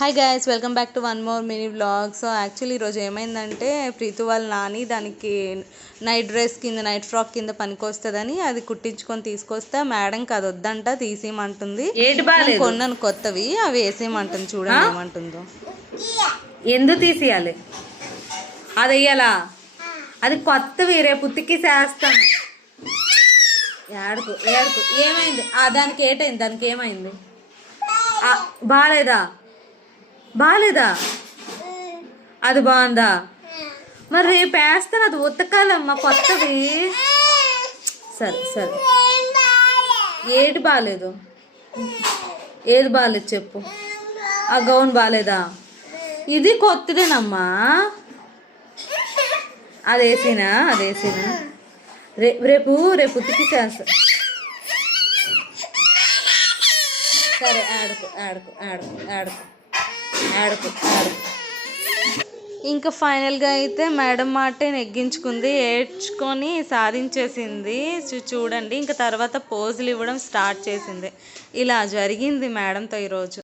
Hi guys, welcome back to one more mini vlog. So actually ఈరోజు ఏమైందంటే ప్రీతు వాళ్ళ నాని దానికి నైట్ డ్రెస్ కింద నైట్ ఫ్రాక్ కింద పనికొస్తుందని అది కుట్టించుకొని తీసుకొస్తే మేడంకి అది వద్దంట, తీసేయమంటుంది. కొన్నాను కొత్తవి, అవి వేసేయమంటుంది. చూడండి ఏమంటుందో. ఎందుకు తీసేయాలి? అది వెయ్యాలా? అది కొత్తవి, రేపు ఉతికి చేస్తాను. ఏడుకు ఏడుకు ఏమైంది? దానికి ఏటైంది? దానికి ఏమైంది? బాగాలేదా? బాగాలేదా? అది బాగుందా? మరి రేపు వేస్తాను, అది ఉతకాలమ్మా కొత్తవి. సరే సరే, ఏది బాగాలేదు? ఏది బాగాలేదు చెప్పు. ఆ గౌన్ బాగాలేదా? ఇది కొత్తదేనమ్మా. అది వేసినా రేపు ఉతికి చేస్తా. సరే ఆడుకు ఆడుకు ఆడుకు ఆడుకు ఆడుకు ఆడుకు. ఇంకా ఫైనల్గా అయితే మేడం మాటే నెగ్గించుకుంది, ఏడ్చుకొని సాధించేసింది. చూడండి, ఇంకా తర్వాత పోజులు ఇవ్వడం స్టార్ట్ చేసింది. ఇలా జరిగింది మేడంతో ఈరోజు.